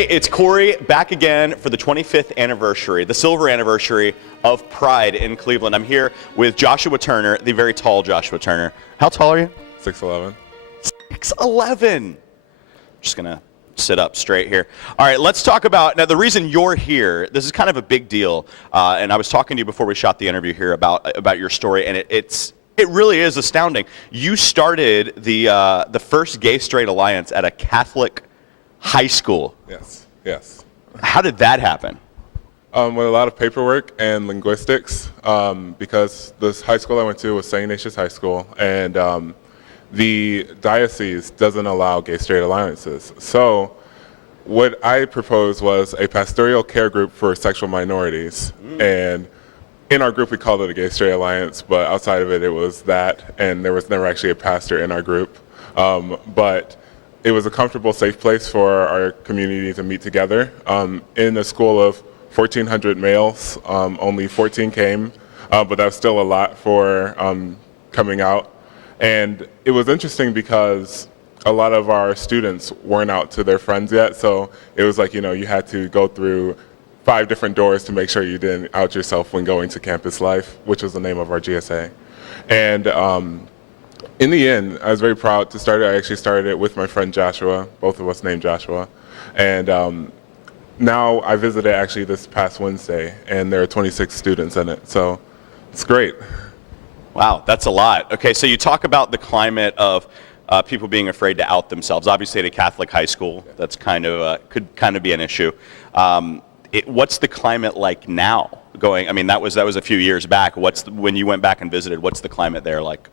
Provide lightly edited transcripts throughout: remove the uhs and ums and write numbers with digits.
Hey, it's Corey back again for the 25th anniversary, the silver anniversary of Pride in Cleveland. I'm here with Joshua Turner, the very tall Joshua Turner. How tall are you? 6'11". 6'11". Just gonna sit up straight here. All right, let's talk about, now the reason you're here, this is kind of a big deal, and I was talking to you before we shot the interview here about your story, and it really is astounding. You started the first gay-straight alliance at a Catholic high school. Yes. How did that happen? With a lot of paperwork and linguistics, because this high school I went to was St. Ignatius High School, and the diocese doesn't allow gay-straight alliances. So what I proposed was a pastoral care group for sexual minorities, and in our group we called it a gay-straight alliance, but outside of it, it was that, and there was never actually a pastor in our group. But it was a comfortable, safe place for our community to meet together. In a school of 1,400 males, only 14 came, but that was still a lot for coming out. And it was interesting because a lot of our students weren't out to their friends yet, so it was like, you had to go through 5 different doors to make sure you didn't out yourself when going to Campus Life, which was the name of our GSA. And in the end, I was very proud to start it. I actually started it with my friend Joshua, both of us named Joshua. And now I visited actually this past Wednesday, and there are 26 students in it, so it's great. Wow, that's a lot. Okay, so you talk about the climate of people being afraid to out themselves. Obviously at a Catholic high school, that's could kind of be an issue. What's the climate like now? That was a few years back. When you went back and visited, what's the climate there like?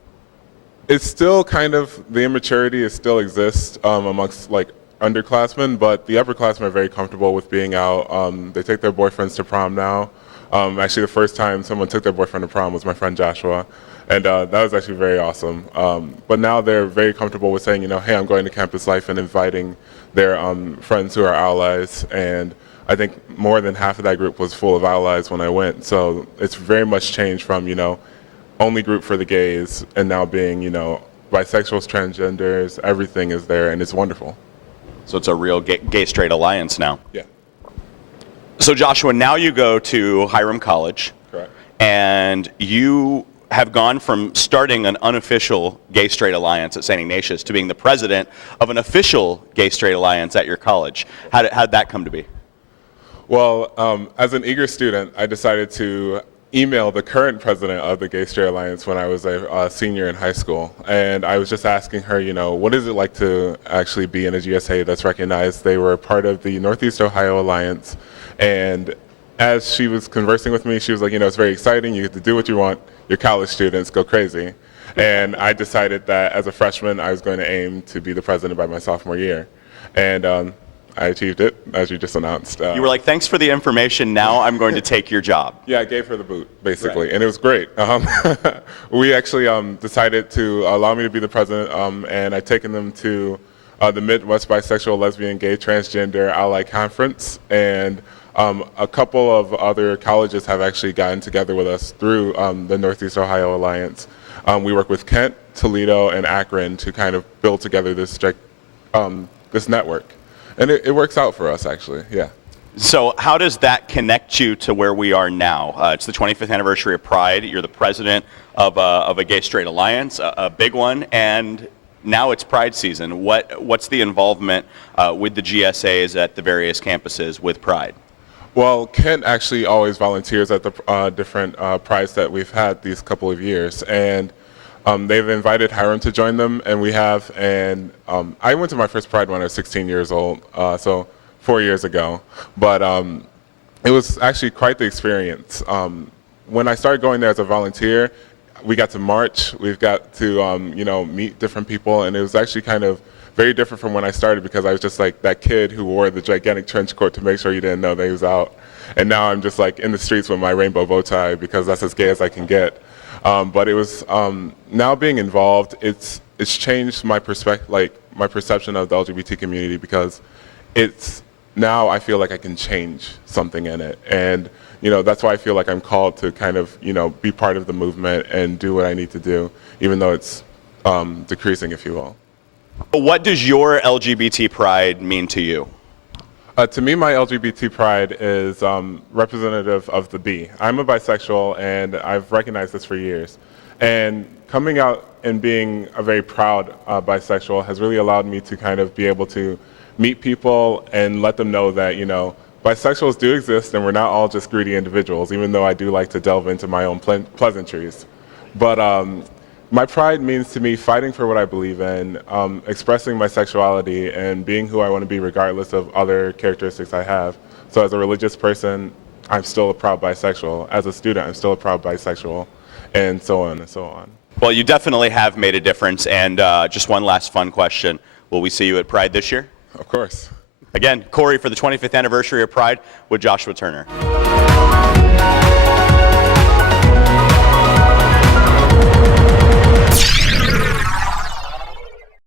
It's still kind of, the immaturity still exists amongst like underclassmen, but the upperclassmen are very comfortable with being out. They take their boyfriends to prom now. Actually, the first time someone took their boyfriend to prom was my friend Joshua, and that was actually very awesome. But now they're very comfortable with saying, hey, I'm going to Campus Life, and inviting their friends who are allies. And I think more than half of that group was full of allies when I went. So it's very much changed from, only group for the gays, and now being, bisexuals, transgenders, everything is there, and it's wonderful. So it's a real gay-straight alliance now. Yeah. So Joshua, now you go to Hiram College. Correct. And you have gone from starting an unofficial gay-straight alliance at St. Ignatius to being the president of an official gay-straight alliance at your college. How did that come to be? Well, as an eager student, I decided to email the current president of the Gay-Straight Alliance when I was a senior in high school. And I was just asking her, what is it like to actually be in a GSA that's recognized? They were part of the Northeast Ohio Alliance. And as she was conversing with me, she was like, it's very exciting. You get to do what you want. Your college students go crazy. And I decided that as a freshman, I was going to aim to be the president by my sophomore year. And I achieved it, as you just announced. You were like, thanks for the information. Now I'm going to take your job. Yeah, I gave her the boot, basically, right. And it was great. We actually decided to allow me to be the president, and I've taken them to the Midwest Bisexual, Lesbian, Gay, Transgender Ally Conference, and a couple of other colleges have actually gotten together with us through the Northeast Ohio Alliance. We work with Kent, Toledo, and Akron to kind of build together this network. And it works out for us, actually, yeah. So how does that connect you to where we are now? It's the 25th anniversary of Pride. You're the president of a gay-straight alliance, a big one, and now it's Pride season. What's the involvement with the GSAs at the various campuses with Pride? Well, Kent actually always volunteers at the different Prides that we've had these couple of years, and they've invited Hiram to join them, and we have, and I went to my first Pride when I was 16 years old, so 4 years ago, but it was actually quite the experience. When I started going there as a volunteer, we got to march, we've got to meet different people, and it was actually kind of very different from when I started because I was just like that kid who wore the gigantic trench coat to make sure you didn't know that he was out, and now I'm just like in the streets with my rainbow bow tie because that's as gay as I can get. But it was now being involved. It's changed my perspective, like my perception of the LGBT community, because it's now I feel like I can change something in it, and that's why I feel like I'm called to kind of be part of the movement and do what I need to do, even though it's decreasing, if you will. What does your LGBT pride mean to you? To me, my LGBT pride is representative of the B. I'm a bisexual, and I've recognized this for years. And coming out and being a very proud bisexual has really allowed me to kind of be able to meet people and let them know that, bisexuals do exist, and we're not all just greedy individuals, even though I do like to delve into my own pleasantries. But my pride means to me fighting for what I believe in, expressing my sexuality, and being who I want to be regardless of other characteristics I have. So as a religious person, I'm still a proud bisexual. As a student, I'm still a proud bisexual, and so on and so on. Well, you definitely have made a difference. And just one last fun question. Will we see you at Pride this year? Of course. Again, Corey, for the 25th anniversary of Pride with Joshua Turner.